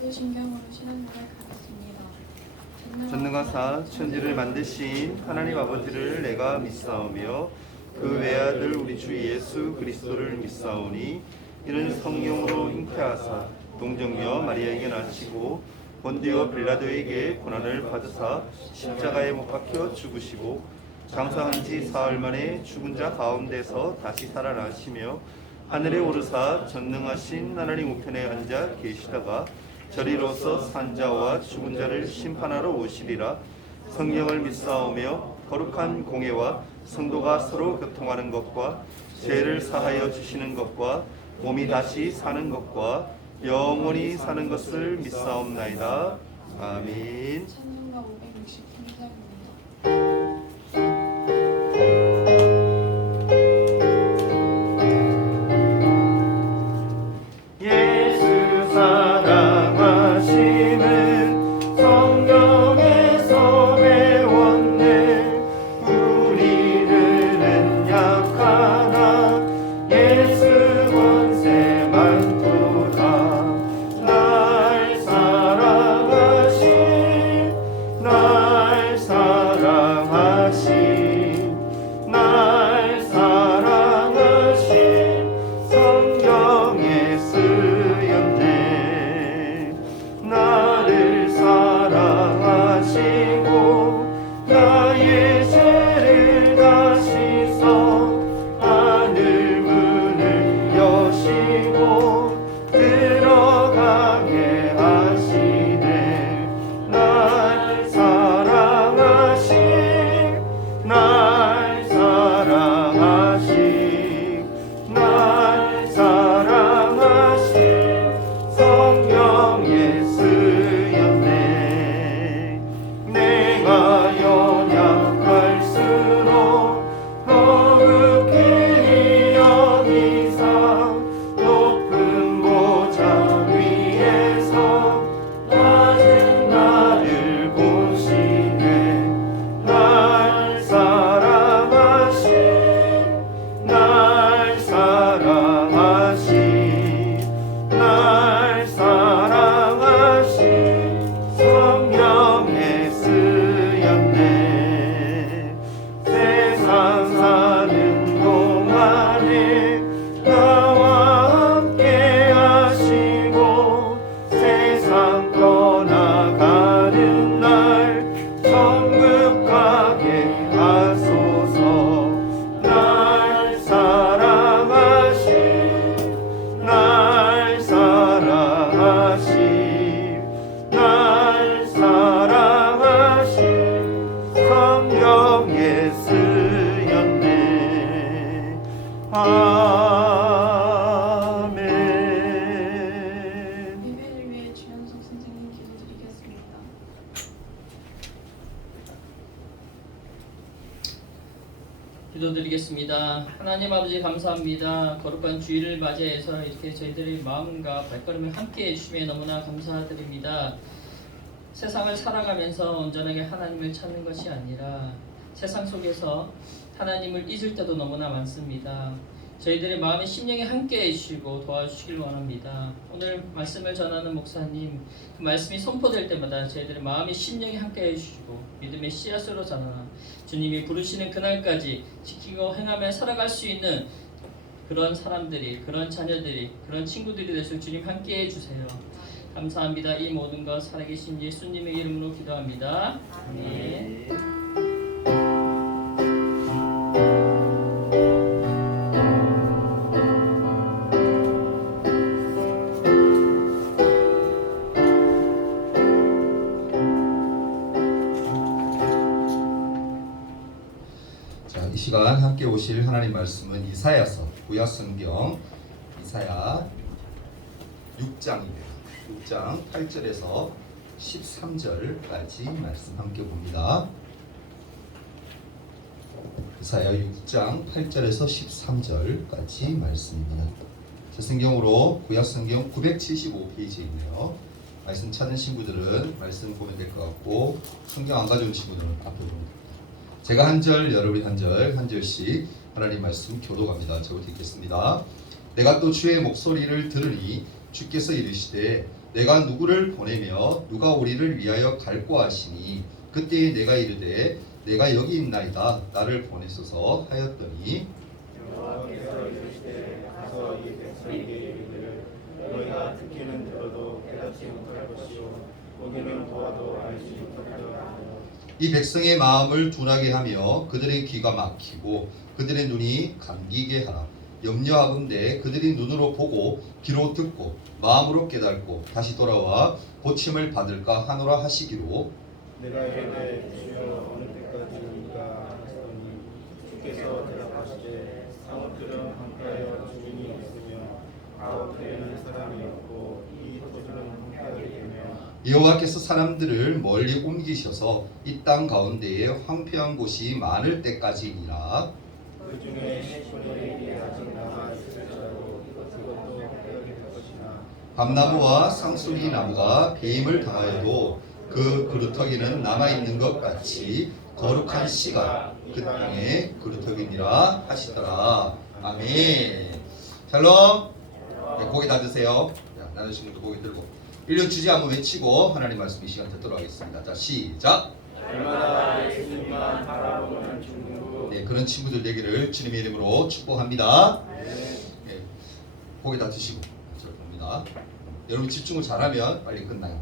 그 신경으로 신앙여행을 가겠습니다. 전능하사 천지를 만드신 하나님 아버지를 내가 믿사오며 그 외아들 우리 주 예수 그리스도를 믿사오니 이는 성령으로 잉태하사 동정녀 마리아에게 낳으시고 본디오 빌라도에게 고난을 받으사 십자가에 못 박혀 죽으시고 장사한 지 사흘 만에 죽은 자 가운데서 다시 살아나시며 하늘에 오르사 전능하신 하나님 우편에 앉아 계시다가 저리로서 산자와 죽은 자를 심판하러 오시리라. 성령을 믿사오며 거룩한 공예와 성도가 서로 교통하는 것과 죄를 사하여 주시는 것과 몸이 다시 사는 것과 영원히 사는 것을 믿사옵나이다. 아멘. 찬송가 563장입니다. 예수 사랑하시는 성경에서 배웠네. 우리들은 약하나 예수 권세 많도다. 날 사랑하신 날 사랑하신 날 사랑하신 성경에 쓰였네. 나를 사랑하시고 나의 죄를 다시서 하늘 문을 여시고 들어가게 하시네. 날 사랑하신 날 사랑하신 날 사랑하신 성경에 쓰였네. 내가 연약할수록 더욱 길이 여기사 높은 보좌 위에서 낮은 나를 보시네. 날 사랑하신 날 사랑하신 날 사랑하신 성경에 쓰였네. 세상 사는 동안에 나와 함께 하시고 세상 떠나가는 날 천국 가게 하소서. 날 사랑하신 날 사랑하신 날 사랑하신 성경에 쓰였네. 아멘. 예배를 위해 주연석 선생님 기도드리겠습니다. 기도드리겠습니다. 하나님 아버지 감사합니다. 거룩한 주일을 맞이해서 이렇게 저희들의 마음과 발걸음을 함께 해주심에 너무나 감사드립니다. 세상을 살아가면서 온전하게 하나님을 찾는 것이 아니라 세상 속에서 하나님을 잊을 때도 너무나 많습니다. 저희들의 마음의 심령에 함께 해주시고 도와주시길 원합니다. 오늘 말씀을 전하는 목사님, 그 말씀이 선포될 때마다 저희들의 마음의 심령에 함께 해주시고 믿음의 씨앗으로 자라나 주님이 부르시는 그날까지 지키고 행하며 살아갈 수 있는 그런 사람들이, 그런 자녀들이, 그런 친구들이 되서 주님 함께 해주세요. 감사합니다. 이 모든 것 살아계신 예수님의 이름으로 기도합니다. 아멘. 이 시간 함께 오실 하나님 말씀은 이사야서 구약성경 이사야 6장입니다. 6장 8절에서 13절까지 말씀 함께 봅니다. 이사야 6장 8절에서 13절까지 말씀입니다. 제 성경으로 구약성경 975페이지에 있네요. 말씀 찾은 친구들은 말씀 보면 될 것 같고 성경 안 가져온 친구들은 앞에 보면 됩니다. 제가 한 절, 여러분이 한 절, 한 절씩 하나님 말씀 교독합니다. 저부터 읽겠습니다. 내가 또 주의 목소리를 들으니 주께서 이르시되 내가 누구를 보내며 누가 우리를 위하여 갈고 하시니 그때 내가 이르되 내가 여기 있나이다 나를 보내소서 하였더니 여호와께서 이르시되 가서 이 백성에게 이르기를 너희가 듣기는 들어도 깨닫지 못할 것이요 보기는 보아도 알지 못하리라. 이 백성의 마음을 둔하게 하며 그들의 귀가 막히고 그들의 눈이 감기게 하라. 염려하건대 그들이 눈으로 보고 귀로 듣고 마음으로 깨닫고 다시 돌아와 고침을 받을까 하노라 하시기로 내가 이르되 주여 어느 때까지인가 하시더니 주께서 대답하시되 상업들은 함께하여 주인이 있으며 아홉에는 사람이 없고 이 토지는 함께하게 되며 여호와께서 사람들을 멀리 옮기셔서 이 땅 가운데에 황폐한 곳이 많을 때까지니라. 그 중에 10분의 1이 아직 남아 있을 자로 그것도 함께하게 될 것이나 밤나무와 상수리 나무가 배임을 당하여도 그 그루터기는 남아있는 것 같이 거룩한 씨가 그 땅에 그루터기니라 하시더라. 아멘. 샬롬. 네, 고기 다 드세요. 자, 나누신 분도 고기 들고 1년 주제 한번 외치고 하나님 말씀 이 시간 듣도록 하겠습니다. 자, 시작. 얼마나 예수님만 바라보는 중국. 네, 그런 친구들 되기를 주님의 이름으로 축복합니다. 네, 고기 다 드시고 저 봅니다. 여러분 집중을 잘하면 빨리 끝나요.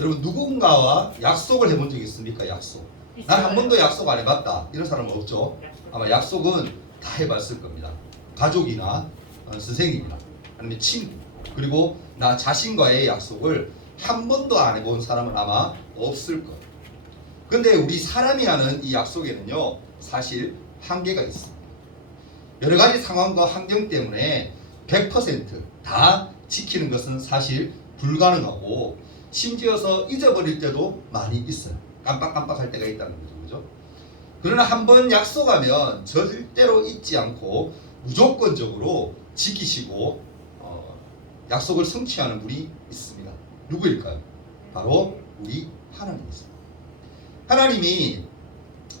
여러분 누군가와 약속을 해본 적 있습니까? 약속. 난 한 번도 약속 안 해봤다. 이런 사람은 없죠. 아마 약속은 다 해봤을 겁니다. 가족이나 선생님이나 아니면 친구 그리고 나 자신과의 약속을 한 번도 안 해본 사람은 아마 없을 거예요. 근데 우리 사람이 하는 이 약속에는요 사실 한계가 있습니다. 여러 가지 상황과 환경 때문에 100% 지키는 것은 사실 불가능하고 심지어서 잊어버릴 때도 많이 있어요. 깜빡깜빡할 때가 있다는 거죠. 그죠? 그러나 한번 약속하면 절대로 잊지 않고 무조건적으로 지키시고 약속을 성취하는 분이 있습니다. 누구일까요? 바로 우리 하나님이십니다. 하나님이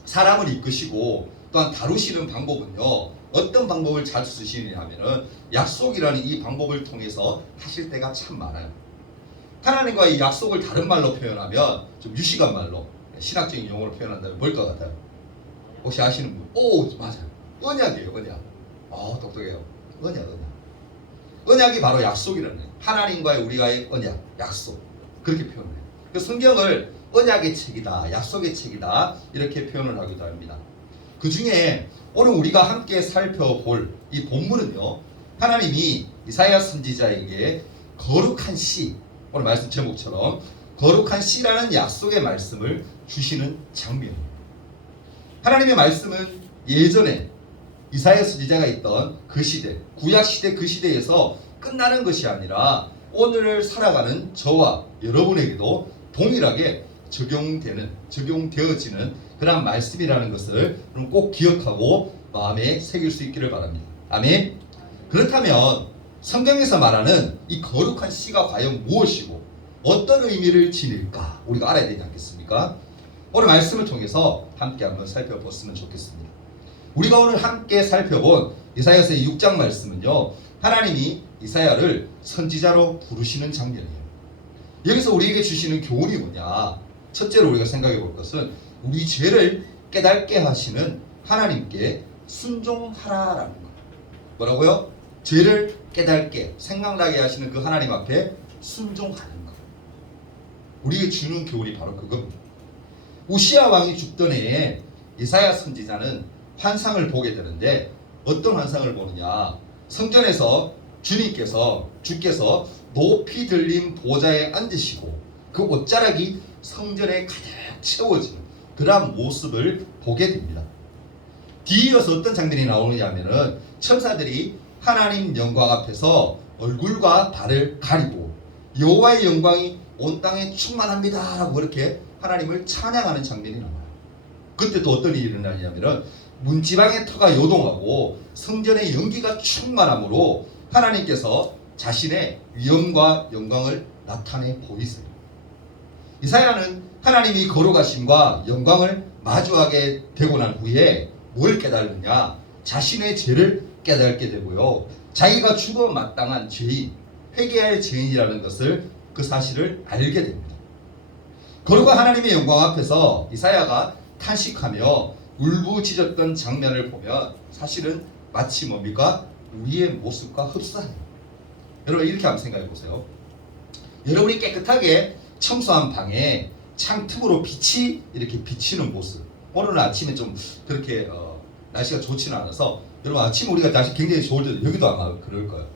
사람을 이끄시고 또한 다루시는 방법은요 어떤 방법을 잘 쓰시느냐 하면은 약속이라는 이 방법을 통해서 하실 때가 참 많아요. 하나님과의 약속을 다른 말로 표현하면 좀 유식한 말로 신학적인 용어로 표현한다면 뭘 것 같아요? 혹시 아시는 분? 오 맞아요. 언약이에요. 언약. 똑똑해요. 언약. 언약이 바로 약속이라는 거예요. 하나님과의 우리와의 언약, 약속 그렇게 표현해요. 그 성경을 언약의 책이다, 약속의 책이다 이렇게 표현을 하기도 합니다. 그 중에 오늘 우리가 함께 살펴볼 이 본문은요 하나님이 이사야 선지자에게 거룩한 씨 오늘 말씀 제목처럼 거룩한 씨라는 약속의 말씀을 주시는 장면입니다. 하나님의 말씀은 예전에 이사야 선지자가 있던 그 시대, 구약 시대 그 시대에서 끝나는 것이 아니라 오늘을 살아가는 저와 여러분에게도 동일하게 적용되어지는 그런 말씀이라는 것을 꼭 기억하고 마음에 새길 수 있기를 바랍니다. 아멘. 그렇다면 성경에서 말하는 이 거룩한 씨가 과연 무엇이고 어떤 의미를 지닐까 우리가 알아야 되지 않겠습니까? 오늘 말씀을 통해서 함께 한번 살펴봤으면 좋겠습니다. 우리가 오늘 함께 살펴본 이사야서의 6장 말씀은요 하나님이 이사야를 선지자로 부르시는 장면이에요. 여기서 우리에게 주시는 교훈이 뭐냐? 첫째로 우리가 생각해 볼 것은 우리 죄를 깨닫게 하시는 하나님께 순종하라라는 거예요. 뭐라고요? 죄를 깨닫게 생각나게 하시는 그 하나님 앞에 순종하는 것. 우리에게 주는 교훈이 바로 그겁니다. 우시야 왕이 죽던 해에 이사야 선지자는 환상을 보게 되는데 어떤 환상을 보느냐? 성전에서 주께서 높이 들린 보좌에 앉으시고 그 옷자락이 성전에 가득 채워지는 그러한 모습을 보게 됩니다. 뒤이어서 어떤 장면이 나오느냐 하면은 천사들이 하나님 영광 앞에서 얼굴과 발을 가리고 여호와의 영광이 온 땅에 충만합니다 라고 그렇게 하나님을 찬양하는 장면이 나와요. 그때 또 어떤 일이 일어나냐면은 문지방의 터가 요동하고 성전의 연기가 충만함으로 하나님께서 자신의 위엄과 영광을 나타내 보이세요. 이사야는 하나님이 거룩하심과 영광을 마주하게 되고 난 후에 뭘 깨달느냐? 자신의 죄를 깨닫게 되고요. 자기가 죽어 마땅한 죄인, 회개할 죄인이라는 것을 그 사실을 알게 됩니다. 거룩한 하나님의 영광 앞에서 이사야가 탄식하며 울부짖었던 장면을 보면 사실은 마치 뭡니까? 우리의 모습과 흡사해요. 여러분 이렇게 한번 생각해 보세요. 여러분이 깨끗하게 청소한 방에 창틈으로 빛이 이렇게 비치는 모습. 오늘 아침에 좀 그렇게 날씨가 좋지는 않아서 여러분 아침 우리가 날씨 굉장히 좋을 때 여기도 아마 그럴 거예요.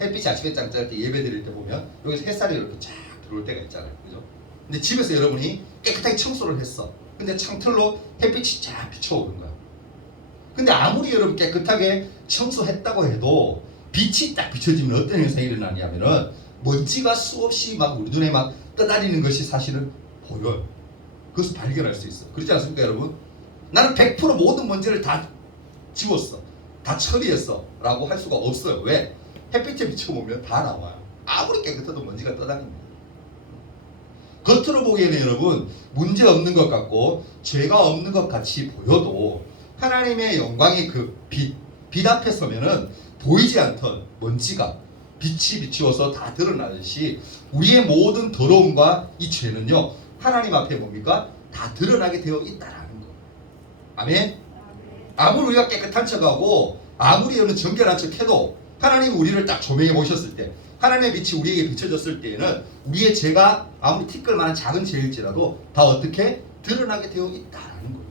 햇빛이 아침에 짱짱할 예배 드릴 때 보면 여기서 햇살이 이렇게 쫙 들어올 때가 있잖아요. 그죠? 근데 집에서 여러분이 깨끗하게 청소를 했어. 근데 창틀로 햇빛이 쫙 비춰오는 거야. 근데 아무리 여러분 깨끗하게 청소했다고 해도 빛이 딱 비춰지면 어떤 현상이 일어나냐면은 먼지가 수없이 막 우리 눈에 막 떠다니는 것이 사실은 보여요. 그것을 발견할 수 있어. 그렇지 않습니까, 여러분? 나는 100% 모든 먼지를 다 지웠어. 다 처리했어. 라고 할 수가 없어요. 왜? 햇빛에 비춰보면 다 나와요. 아무리 깨끗해도 먼지가 떠다닙니다. 겉으로 보기에는 여러분 문제 없는 것 같고 죄가 없는 것 같이 보여도 하나님의 영광의 그 빛 앞에 서면은 보이지 않던 먼지가 빛이 비추어서 다 드러나듯이 우리의 모든 더러움과 이 죄는요 하나님 앞에 뭡니까? 다 드러나게 되어 있다라는 거. 아멘? 아무리 우리가 깨끗한 척하고 아무리 여러분 정결한 척해도 하나님 우리를 딱 조명해 보셨을 때 하나님의 빛이 우리에게 비춰졌을 때에는 우리의 죄가 아무리 티끌만한 작은 죄일지라도 다 어떻게 드러나게 되어 있다라는 거예요.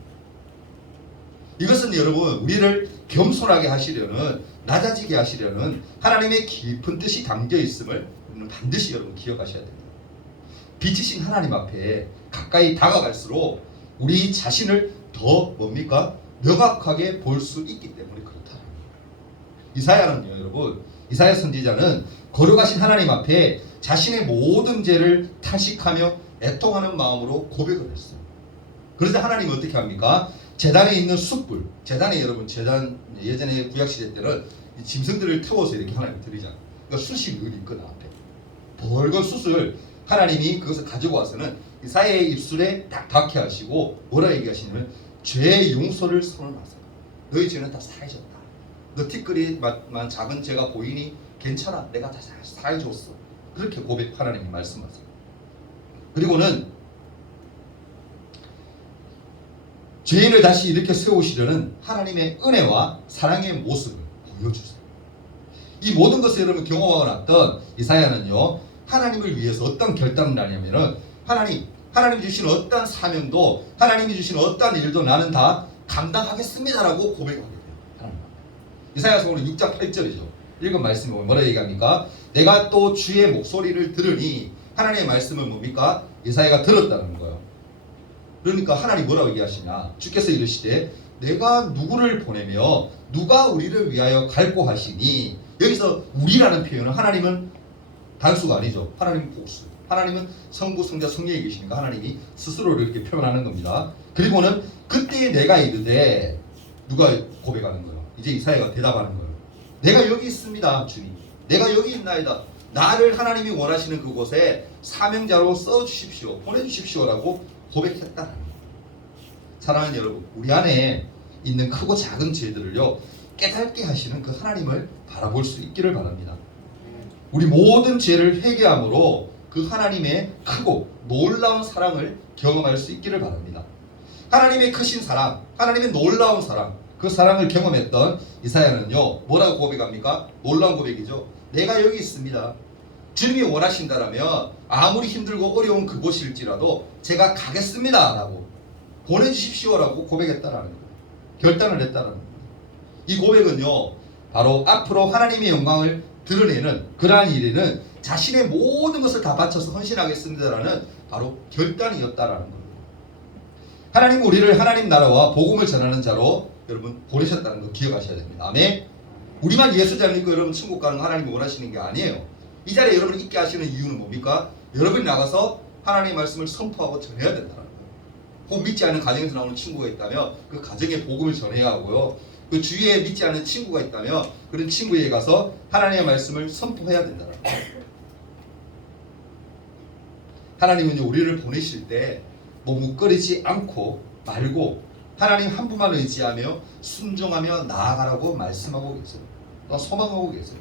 이것은 여러분 우리를 겸손하게 하시려는 낮아지게 하시려는 하나님의 깊은 뜻이 담겨 있음을 반드시 여러분 기억하셔야 됩니다. 빛이신 하나님 앞에 가까이 다가갈수록 우리 자신을 더 뭡니까? 명확하게 볼 수 있기 때문에 그렇다. 이사야는요 여러분 이사야 선지자는 거룩하신 하나님 앞에 자신의 모든 죄를 탄식하며 애통하는 마음으로 고백을 했어요. 그래서 하나님은 어떻게 합니까? 제단에 있는 숯불, 제단에 여러분 제단 예전에 구약시대 때는 짐승들을 태워서 이렇게 하나님 드리잖아요. 그러니까 숯이 늘 있거든 앞에. 벌건 숯을 하나님이 그것을 가지고 와서는 이사야의 입술에 딱 닿게 하시고 뭐라 얘기하시냐면 죄의 용서를 선언하세요. 너희 죄는 다 사해졌다. 너 티끌이만 작은 죄가 보이니 괜찮아. 내가 다 사해줬어. 그렇게 고백 하나님이 말씀하세요. 그리고는 죄인을 다시 이렇게 세우시려는 하나님의 은혜와 사랑의 모습을 보여주세요. 이 모든 것을 여러분 경험하고 났던 이사야는요 하나님을 위해서 어떤 결단을 하냐면은 하나님이 주신 어떤 사명도 하나님이 주신 어떤 일도 나는 다 감당하겠습니다라고 고백하게 돼요. 하나님. 이사야서 오늘 6장 8절이죠. 읽은 말씀이 보면 뭐라 얘기합니까? 내가 또 주의 목소리를 들으니 하나님의 말씀은 뭡니까? 이사야가 들었다는 거예요. 그러니까 하나님 뭐라고 얘기하시냐? 주께서 이르시되 내가 누구를 보내며 누가 우리를 위하여 갈고 하시니 여기서 우리라는 표현은 하나님은 단수가 아니죠. 하나님은 복수. 하나님은 성부, 성자, 성령이 계시니까 하나님이 스스로를 이렇게 표현하는 겁니다. 그리고는 그때 내가 이르되 누가 고백하는 거예요? 이제 이사야가 대답하는 거예요. 내가 여기 있습니다, 주님. 내가 여기 있나이다. 나를 하나님이 원하시는 그곳에 사명자로 써주십시오. 보내주십시오라고 고백했다는 거예요. 사랑하는 여러분, 우리 안에 있는 크고 작은 죄들을요 깨닫게 하시는 그 하나님을 바라볼 수 있기를 바랍니다. 우리 모든 죄를 회개함으로 그 하나님의 크고 놀라운 사랑을 경험할 수 있기를 바랍니다. 하나님의 크신 사랑, 하나님의 놀라운 사랑, 그 사랑을 경험했던 이사야는요 뭐라고 고백합니까? 놀라운 고백이죠. 내가 여기 있습니다. 주님이 원하신다라면 아무리 힘들고 어려운 그곳일지라도 제가 가겠습니다 라고 보내주십시오라고 고백했다라는 거예요. 결단을 했다라는 거예요. 이 고백은요 바로 앞으로 하나님의 영광을 드러내는 그러한 일에는 자신의 모든 것을 다 바쳐서 헌신하겠습니다라는 바로 결단이었다라는 거예요. 하나님 우리를 하나님 나라와 복음을 전하는 자로 여러분 보내셨다는 거 기억하셔야 됩니다. 아멘. 우리만 예수 잘 믿고 여러분 천국 가는 거 하나님이 원하시는 게 아니에요. 이 자리에 여러분을 있게 하시는 이유는 뭡니까? 여러분이 나가서 하나님의 말씀을 선포하고 전해야 된다는 거예요. 혹 믿지 않는 가정에서 나오는 친구가 있다면 그 가정에 복음을 전해야 하고요. 그 주위에 믿지 않는 친구가 있다면 그런 친구에게 가서 하나님의 말씀을 선포해야 된다는 거예요. 하나님은 우리를 보내실 때 뭐 묵거리지 않고 말고 하나님 한 분만 의지하며 순종하며 나아가라고 말씀하고 계세요. 또 소망하고 계세요.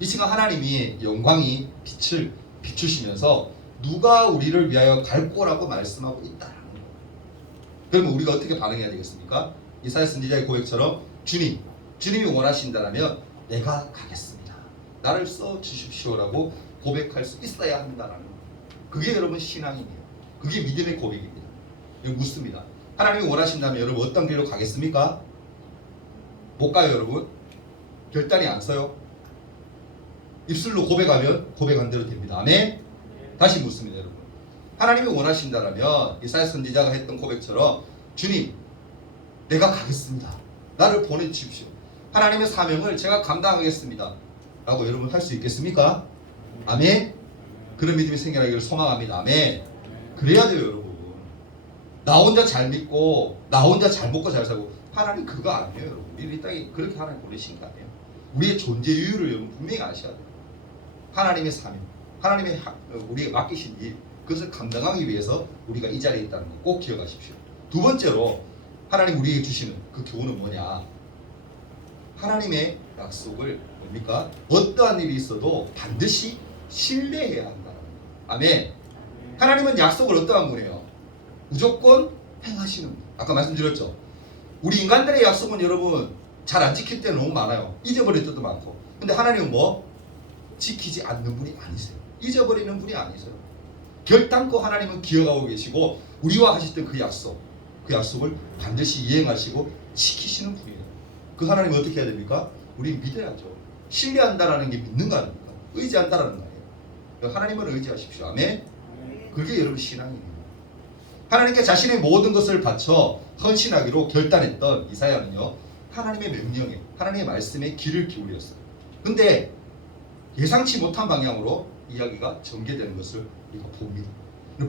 이 시간 하나님이 영광이 빛을 비추시면서 누가 우리를 위하여 갈 거라고 말씀하고 있다라는 거예요. 그러면 우리가 어떻게 반응해야 되겠습니까? 이사야 선지자의 고백처럼 주님이 원하신다면 내가 가겠습니다. 나를 써 주십시오라고 고백할 수 있어야 한다라는 거예요. 그게 여러분 신앙이에요. 그게 믿음의 고백입니다. 이거 묻습니다. 하나님이 원하신다면 여러분 어떤 길로 가겠습니까? 못 가요 여러분? 결단이 안 서요? 입술로 고백하면 고백한 대로 됩니다. 아멘? 다시 묻습니다 여러분. 하나님이 원하신다면 이사야 선지자가 했던 고백처럼 주님 내가 가겠습니다. 나를 보내주십시오. 하나님의 사명을 제가 감당하겠습니다 라고 여러분 할 수 있겠습니까? 아멘? 그런 믿음이 생겨나기를 소망합니다. 아멘? 그래야 돼요 여러분. 나 혼자 잘 믿고 나 혼자 잘 먹고 잘 살고 하나님 그거 아니에요 여러분. 우리 이 땅에 그렇게 하나님 보내신 거 아니에요. 우리의 존재 이유를 여러분 분명히 아셔야 돼요. 하나님의 사명, 하나님의 우리에게 맡기신 일, 그것을 감당하기 위해서 우리가 이 자리에 있다는 거 꼭 기억하십시오. 두 번째로 하나님 우리에게 주시는 그 교훈은 뭐냐? 하나님의 약속을 뭡니까? 어떠한 일이 있어도 반드시 신뢰해야 한다. 아멘. 하나님은 약속을 어떠한 분이에요? 무조건 행하시는 분. 아까 말씀드렸죠. 우리 인간들의 약속은 여러분 잘 안 지킬 때는 너무 많아요. 잊어버릴 때도 많고. 근데 하나님은 뭐? 지키지 않는 분이 아니세요. 잊어버리는 분이 아니세요. 결단코 하나님은 기억하고 계시고 우리와 하셨던 그 약속을 반드시 이행하시고 지키시는 분이에요. 그 하나님은 어떻게 해야 됩니까? 우리 믿어야죠. 신뢰한다라는 게 믿는 거 아닙니까? 의지한다라는 거 아니에요. 하나님을 의지하십시오. 아멘. 그게 여러분 신앙입니다. 하나님께 자신의 모든 것을 바쳐 헌신하기로 결단했던 이사야는요, 하나님의 명령에, 하나님의 말씀에 귀를 기울였어요. 근데 예상치 못한 방향으로 이야기가 전개되는 것을 우리가 봅니다.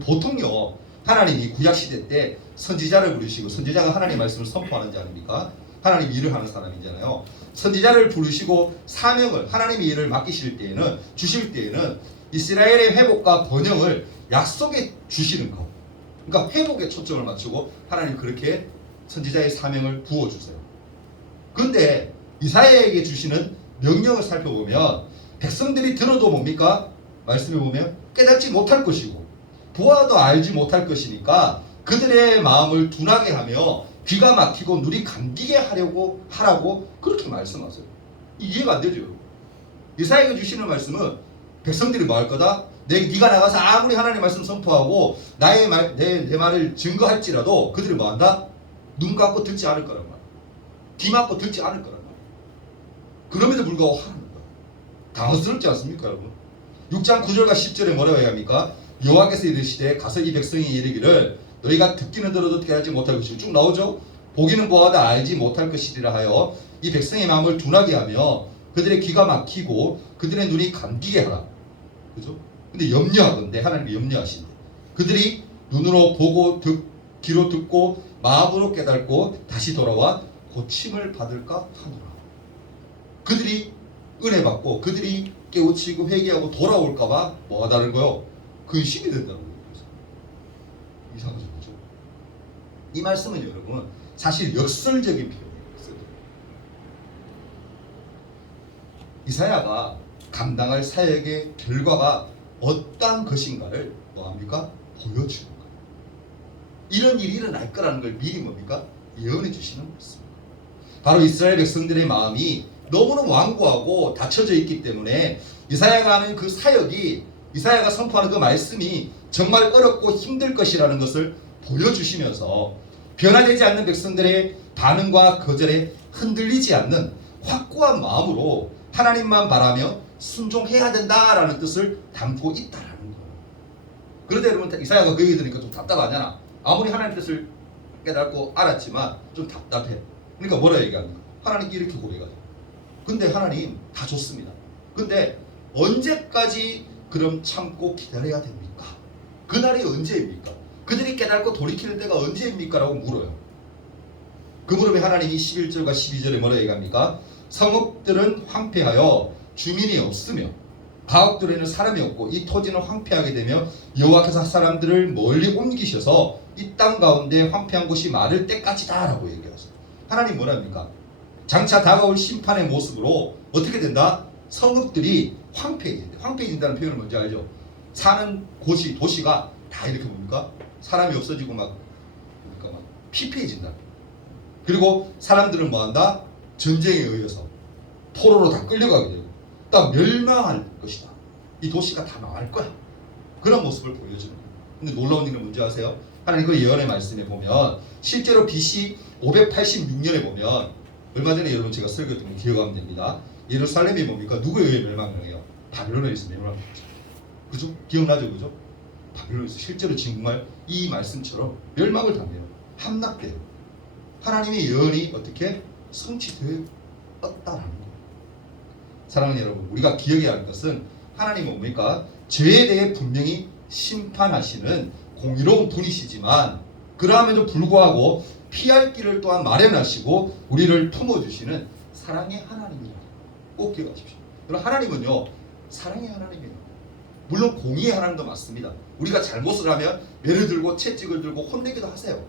보통요, 하나님이 구약시대 때 선지자를 부르시고, 선지자가 하나님의 말씀을 선포하는 자 아닙니까? 하나님 일을 하는 사람이잖아요. 선지자를 부르시고 사명을, 하나님의 일을 맡기실 때에는, 주실 때에는 이스라엘의 회복과 번영을 약속해 주시는 것. 그러니까 회복에 초점을 맞추고 하나님 그렇게 선지자의 사명을 부어주세요. 그런데 이사야에게 주시는 명령을 살펴보면 백성들이 들어도 뭡니까? 말씀해 보면 깨닫지 못할 것이고 보아도 알지 못할 것이니까 그들의 마음을 둔하게 하며 귀가 막히고 눈이 감기게 하라고 그렇게 말씀하세요. 이해가 안 되죠. 이사야에게 주시는 말씀은 백성들이 뭐 할 거다? 네가 나가서 아무리 하나님의 말씀 선포하고 내 말을 증거할지라도 그들이 뭐 한다? 눈 감고 듣지 않을 거란 말이야. 귀 막고 듣지 않을 거란 말이야. 그럼에도 불구하고 하는 거야. 당황스럽지 않습니까 여러분? 6장 9절과 10절에 뭐라고 해야 합니까? 여호와께서 이르시되 가서 이 백성이 이르기를 너희가 듣기는 들어도 깨닫지 못할 것이고 쭉 나오죠. 보기는 보아도 알지 못할 것이리라 하여 이 백성의 마음을 둔하게 하며 그들의 귀가 막히고 그들의 눈이 감기게 하라. 그죠? 근데 염려하던데 하나님이 염려하신대. 그들이 눈으로 보고 귀로 듣고 마음으로 깨닫고 다시 돌아와 고침을 받을까 하노라. 그들이 은혜 받고 그들이 깨우치고 회개하고 돌아올까봐 뭐가 다른 거요? 근심이 된다는 거예요. 이상하죠, 그렇죠? 이 말씀은 여러분 사실 역설적인 표현이에요. 이사야가 감당할 사역의 결과가 어떠한 것인가를 뭐합니까? 보여주는 거예요. 이런 일이 일어날 거라는 걸 미리 뭡니까? 예언해 주시는 것입니다. 바로 이스라엘 백성들의 마음이 너무너무 완고하고 닫혀져 있기 때문에 이사야가 하는 그 사역이, 이사야가 선포하는 그 말씀이 정말 어렵고 힘들 것이라는 것을 보여주시면서 변화되지 않는 백성들의 반응과 거절에 흔들리지 않는 확고한 마음으로 하나님만 바라며 순종해야 된다라는 뜻을 담고 있다라는 거예요. 그런데 여러분 이사야가 그 얘기 들으니까 좀 답답하잖아. 아무리 하나님 뜻을 깨닫고 알았지만 좀 답답해. 그러니까 뭐라 얘기합니까? 하나님께 이렇게 고백하죠. 근데 하나님 다 좋습니다. 근데 언제까지 그럼 참고 기다려야 됩니까? 그날이 언제입니까? 그들이 깨닫고 돌이키는 때가 언제입니까? 라고 물어요. 그 물음에 하나님이 11절과 12절에 뭐라 얘기합니까? 성읍들은 황폐하여 주민이 없으며 가옥들에는 사람이 없고 이 토지는 황폐하게 되며 여호와께서 사람들을 멀리 옮기셔서 이 땅 가운데 황폐한 곳이 마를 때까지다 라고 얘기하세요. 하나님 뭐랍니까? 장차 다가올 심판의 모습으로 어떻게 된다? 성읍들이 황폐해진다. 황폐해진다는 표현은 뭔지 알죠? 사는 곳이 도시가 다 이렇게 뭡니까? 사람이 없어지고 막 피폐해진다. 그리고 사람들은 뭐한다? 전쟁에 의해서 포로로 다 끌려가게 되고 딱 멸망할 것이다. 이 도시가 다 망할 거야. 그런 모습을 보여주는 거예요. 근데 놀라운 일은 뭔지 아세요? 하나님 그 예언의 말씀에 보면 실제로 BC 586년에 보면 얼마 전에 여러분 제가 설교했던 거 기억하면 됩니다. 예루살렘이 뭡니까? 누구에 의해 멸망을 해요? 바벨론에 의해서 멸망했죠. 그죠? 기억나죠? 그죠? 바벨론에서 실제로 정말 이 말씀처럼 멸망을 당해요. 함락돼요. 하나님의 예언이 어떻게 성취되었다라는 거예요. 사랑하는 여러분, 우리가 기억해야 할 것은 하나님은 뭡니까? 죄에 대해 분명히 심판하시는 공의로운 분이시지만 그러함에도 불구하고 피할 길을 또한 마련하시고 우리를 품어주시는 사랑의 하나님이라고 꼭 기억하십시오. 그럼 하나님은요 사랑의 하나님이에요. 물론 공의의 하나님도 맞습니다. 우리가 잘못을 하면 매를 들고 채찍을 들고 혼내기도 하세요.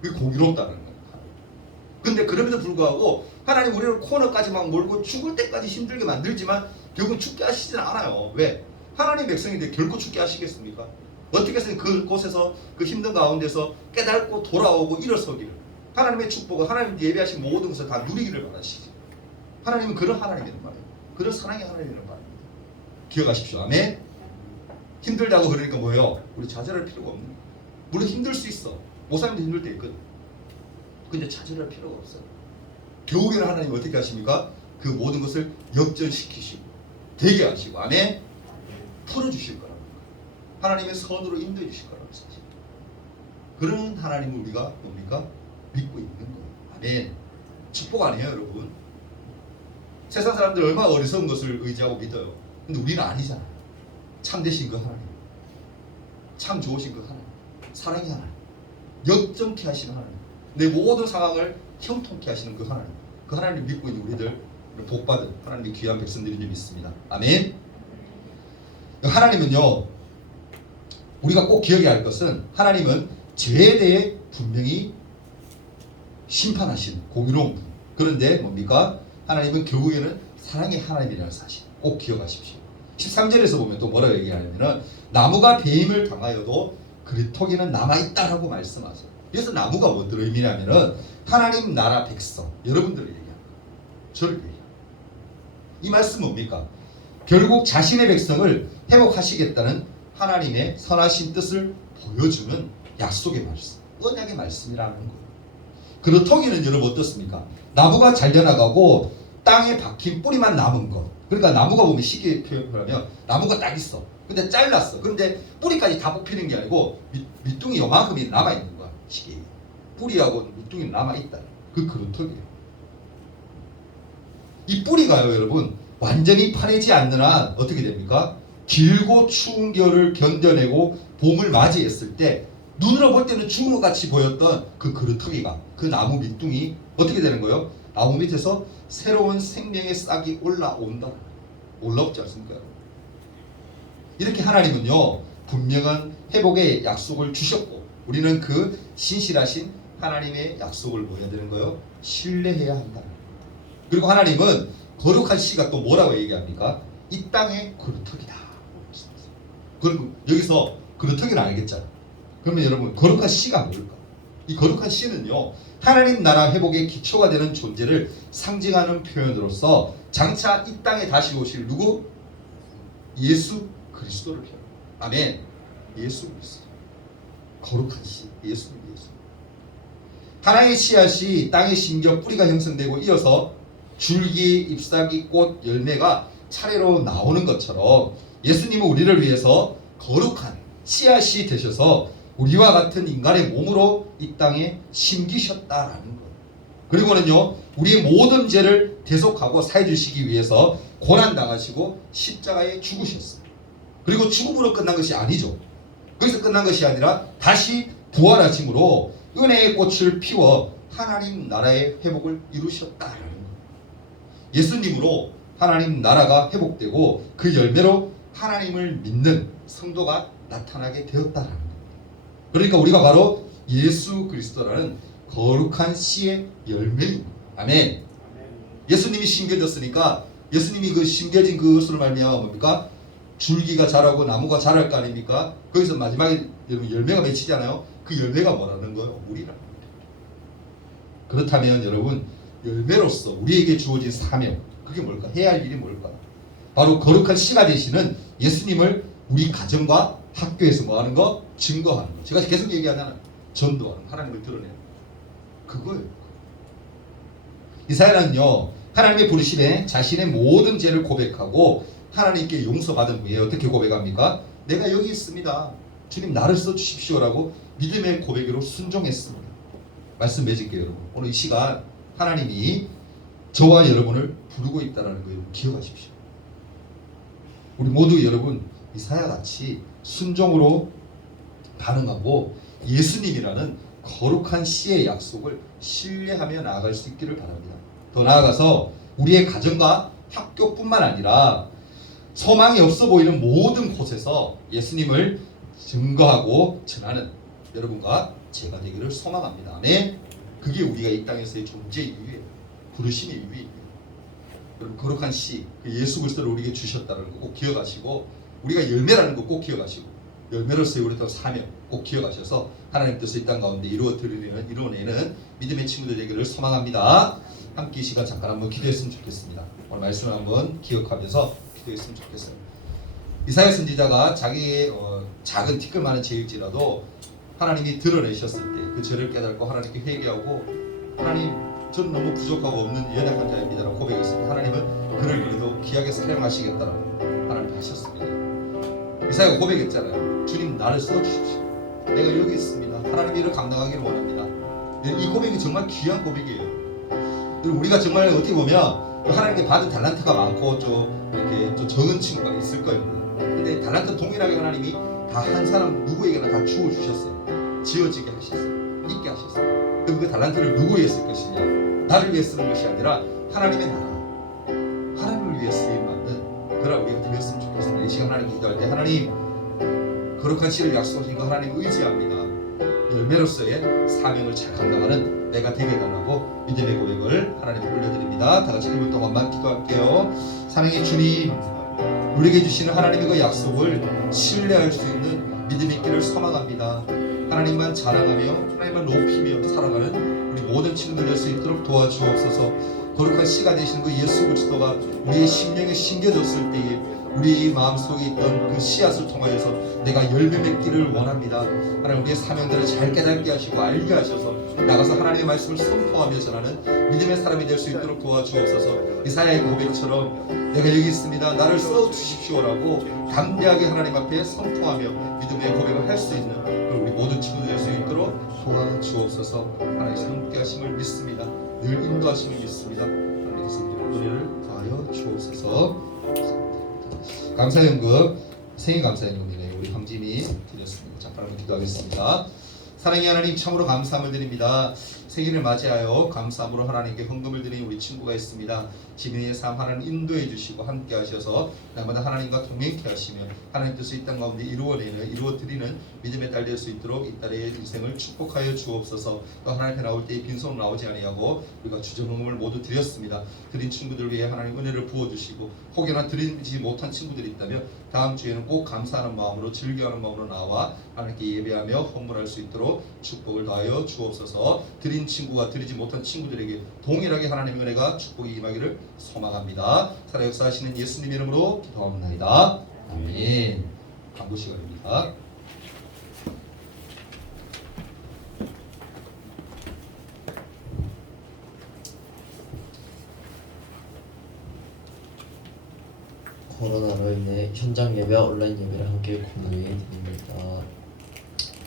그게 공의롭다는 거예요. 근데 그럼에도 불구하고 하나님 우리를 코너까지 막 몰고 죽을 때까지 힘들게 만들지만 결국 죽게 하시지는 않아요. 왜? 하나님 백성인데 결코 죽게 하시겠습니까? 어떻게 해서 그곳에서 그 힘든 가운데서 깨닫고 돌아오고 일어서기를 하나님의 축복을 하나님 예배하신 모든 것을 다 누리기를 원하시지. 하나님은 그런 하나님이란 말이에요. 그런 사랑의 하나님이란 말입니다. 기억하십시오. 아멘. 힘들다고 그러니까 뭐예요? 우리 좌절할 필요가 없는 거예요. 물론 힘들 수 있어. 목사님도 힘들 때 있거든. 근데 좌절할 필요가 없어요. 결국에는 하나님 어떻게 하십니까? 그 모든 것을 역전시키시고 되게 하시고 아멘. 풀어주실 거라고. 하나님의 선으로 인도해 주실 거라고 사실. 그런 하나님을 우리가 뭡니까? 믿고 있는 거예요. 아멘. 축복 아니에요, 여러분. 세상 사람들 얼마나 어리석은 것을 의지하고 믿어요. 근데 우리는 아니잖아요. 참 되신 그 하나님, 참 좋으신 그 하나님, 사랑의 하나님, 역전케 하시는 하나님, 내 모든 상황을 형통케 하시는 그 하나님, 그 하나님을 믿고 있는 우리들 복받은 하나님의 귀한 백성들인 줄 믿습니다. 아멘. 하나님은요, 우리가 꼭 기억해야 할 것은 하나님은 죄에 대해 분명히 심판하신 공의로운 분. 그런데 뭡니까? 하나님은 결국에는 사랑의 하나님이라는 사실 꼭 기억하십시오. 13절에서 보면 또 뭐라고 얘기하냐면은 나무가 배임을 당하여도 그리토기는 남아있다라고 말씀하세요. 그래서 나무가 뭐를 의미냐면은 하나님 나라 백성 여러분들을 얘기합니다. 저를 얘기합니다. 이 말씀은 뭡니까? 결국 자신의 백성을 회복하시겠다는 하나님의 선하신 뜻을 보여주는 약속의 말씀, 언약의 말씀이라는 거예요. 그루터기는 여러분 어떻습니까? 나무가 잘려나가고 땅에 박힌 뿌리만 남은 것. 그러니까 나무가 보면 쉽게 표현하면 나무가 딱 있어. 근데 잘랐어. 근데 뿌리까지 다 뽑히는 게 아니고 밑둥이 요만큼이 남아있는 거야. 쉽게. 뿌리하고 밑둥이 남아있다. 그 그루터기예요. 이 뿌리가요 여러분 완전히 파내지 않는 한 어떻게 됩니까? 길고 추운 겨울을 견뎌내고 봄을 맞이했을 때 눈으로 볼 때는 죽은 것 같이 보였던 그 그루터기가 그 나무 밑둥이 어떻게 되는 거예요? 나무 밑에서 새로운 생명의 싹이 올라온다. 올라오지 않습니까? 이렇게 하나님은요 분명한 회복의 약속을 주셨고 우리는 그 신실하신 하나님의 약속을 뭐 해야 되는 거예요? 신뢰해야 한다. 그리고 하나님은 거룩한 씨가 또 뭐라고 얘기합니까? 이 땅의 그루터기다. 그럼 여기서 그루터기는 알겠잖아. 그러면 여러분 거룩한 씨가 뭘까? 이 거룩한 씨는요 하나님 나라 회복의 기초가 되는 존재를 상징하는 표현으로서 장차 이 땅에 다시 오실 누구? 예수 그리스도를 표현합니다. 아멘. 예수 그리스도. 거룩한 씨, 예수. 하나의 씨앗이 땅에 심겨 뿌리가 형성되고 이어서 줄기, 잎사귀, 꽃, 열매가 차례로 나오는 것처럼 예수님은 우리를 위해서 거룩한 씨앗이 되셔서 우리와 같은 인간의 몸으로 이 땅에 심기셨다라는 거예요. 그리고는요 우리의 모든 죄를 대속하고 사해 주시기 위해서 고난당하시고 십자가에 죽으셨어요. 그리고 죽음으로 끝난 것이 아니죠. 거기서 끝난 것이 아니라 다시 부활하심으로 은혜의 꽃을 피워 하나님 나라의 회복을 이루셨다라는 거예요. 예수님으로 하나님 나라가 회복되고 그 열매로 하나님을 믿는 성도가 나타나게 되었다라는 거예요. 그러니까 우리가 바로 예수 그리스도라는 거룩한 씨의 열매입니다. 아멘. 예수님이 심겨졌으니까 예수님이 그 심겨진 그것으로 말미암아 뭡니까? 줄기가 자라고 나무가 자랄 거 아닙니까? 거기서 마지막에 여러분 열매가 맺히잖아요. 그 열매가 뭐라는 거예요? 우리라는 거예요. 그렇다면 여러분 열매로서 우리에게 주어진 사명 그게 뭘까? 해야 할 일이 뭘까? 바로 거룩한 씨가 되시는 예수님을 우리 가정과 학교에서 뭐하는 거? 증거하는 거. 제가 계속 얘기하잖아요. 전도하는 거. 하나님을 드러내는 거. 그거예요. 이사야는요 하나님의 부르심에 자신의 모든 죄를 고백하고 하나님께 용서받은 후에 어떻게 고백합니까? 내가 여기 있습니다. 주님 나를 써주십시오라고 믿음의 고백으로 순종했습니다. 말씀 맺을게요 여러분. 오늘 이 시간 하나님이 저와 여러분을 부르고 있다는 거 여러분 기억하십시오. 우리 모두 여러분 이사야같이 순종으로 반응하고 예수님이라는 거룩한 씨의 약속을 신뢰하며 나아갈 수 있기를 바랍니다. 더 나아가서 우리의 가정과 학교뿐만 아니라 소망이 없어 보이는 모든 곳에서 예수님을 증거하고 전하는 여러분과 제가 되기를 소망합니다. 아멘. 그게 우리가 이 땅에서의 존재의 이유예요. 부르심의 이유예요. 여러분 거룩한 씨, 예수 그리스도를 우리에게 주셨다는 거 꼭 기억하시고 우리가 열매라는 거 꼭 기억하시고 열매로서의 우리의 사명 꼭 기억하셔서 하나님 뜻을 이 땅 가운데 이루어내는 믿음의 친구들 되기를 소망합니다. 함께 이 시간 잠깐 한번 기도했으면 좋겠습니다. 오늘 말씀을 한번 기억하면서 기도했으면 좋겠어요. 이사야 선지자가 자기의 작은 티끌만한 죄일지라도 하나님이 드러내셨을 때 그 죄를 깨닫고 하나님께 회개하고 하나님 저는 너무 부족하고 없는 연약한 자입니다라고 고백했을 때 하나님은 그를 그래도 귀하게 사용하시겠다라고 하나님 하셨습니다. 이사야가 고백했잖아요. 주님 나를 써주십시오. 내가 여기 있습니다. 하나님 일을 감당하기를 원합니다. 이 고백이 정말 귀한 고백이에요. 우리가 정말 어떻게 보면 하나님께 받은 달란트가 많고 좀 이렇게 좀 적은 친구가 있을 거예요. 근데 달란트 동일하게 하나님이 다 한 사람 누구에게나 다 주어 주셨어요. 지어지게 하셨어요. 있게 하셨어요. 그럼 그 달란트를 누구 위해 쓸 것이냐? 나를 위해 쓰는 것이 아니라 하나님의 나라, 하나님을 위해 쓰임 받는 그라 우리가 드렸으면 좋겠습니다. 이 시간 하나님 기도할 때 하나님 거룩한 씨를 약속하신 거 하나님 의지합니다. 열매로서의 사명을 잘 감당하는 내가 되게 해달라고 믿음의 고백을 하나님께 올려드립니다. 다 같이 1분 동안만 기도할게요. 사랑의 주님, 우리에게 주시는 하나님의 그 약속을 신뢰할 수 있는 믿음이 있기를 소망합니다. 하나님만 자랑하며 하나님만 높이며 살아가는 우리 모든 친구들 될 수 있도록 도와주옵소서. 거룩한 씨가 되시는 그 예수 그리스도가 우리의 심령에 심겨졌을 때에 우리 마음속에 있던 그 씨앗을 통하여서 내가 열매 맺기를 원합니다. 하나님 우리의 사명들을 잘 깨닫게 하시고 알게 하셔서 나가서 하나님의 말씀을 선포하며 전하는 믿음의 사람이 될 수 있도록 도와주옵소서. 이사야의 고백처럼 내가 여기 있습니다. 나를 써주십시오라고 담대하게 하나님 앞에 선포하며 믿음의 고백을 할 수 있는 우리 모든 친구들 될 수 있도록 도와주옵소서. 하나님의 함께 하심을 믿습니다. 늘 인도하심을 믿습니다. 하나님께서 은혜를 더하여 주옵소서. 감사연금 생일 감사연금이네 우리 황진이 드렸습니다. 잠깐 한번 기도하겠습니다. 사랑의 하나님 참으로 감사함을 드립니다. 생일을 맞이하여 감사함으로 하나님께 헌금을 드린 우리 친구가 있습니다. 지민의 삶 하나님 인도해 주시고 함께 하셔서 날마다 하나님과 동행케 하시며 하나님 뜻을 이 땅 가운데 이루어드리는 믿음의 딸 될 수 있도록 이 딸의 인생을 축복하여 주옵소서. 또 하나님 앞에 나올 때 빈손 나오지 아니하고 우리가 주전 헌금을 모두 드렸습니다. 드린 친구들 위해 하나님 은혜를 부어주시고 혹여나 드리지 못한 친구들이 있다면 다음 주에는 꼭 감사하는 마음으로 즐겨하는 마음으로 나와 하나님께 예배하며 헌물할 수 있도록 축복을 더하여 주옵소서. 드린 친구와 드리지 못한 친구들에게 동일하게 하나님의 은혜가 축복이 임하기를 소망합니다. 살아 역사하시는 예수님 이름으로 기도합니다. 아멘. 광고 시간입니다. 코로나로 인해 현장 예배와 온라인 예배를 함께 공유해 드립니다.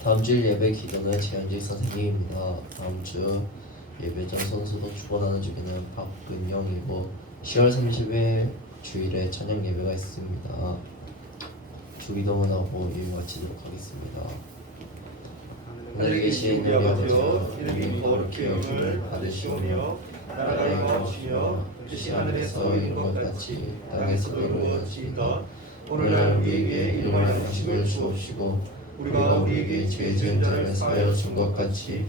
다음 주일 예배 기도는 최현직 선생님입니다. 다음 주 예배전 선수도 축원하는 주기는 박근영이고 10월 30일 주일에 저녁 예배가 있습니다. 주기도문 하고 예배 마치도록 하겠습니다. 하늘에 계신 우리 아버지여 이름이 거룩히 여김을 받으시오며 나라의 영광이시며 뜻이 하늘에서 이룬 것 같이 땅에서도 이루어지이다. 오늘날 우리에게 일용할 양식을 주옵시고 우리가 우리에게 죄 지은 자를 사하여 준 것 같이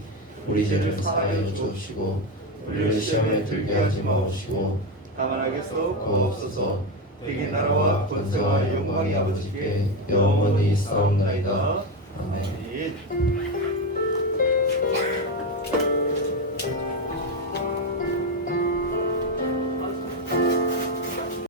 우리 죄를 사하여 주옵시고 우리를 시험에 들게 하지 마옵시고 다만하게서 구하옵소서. 대개 나라와 권세와 영광이 아버지께 영원히 있사옵나이다. 아멘. 아멘.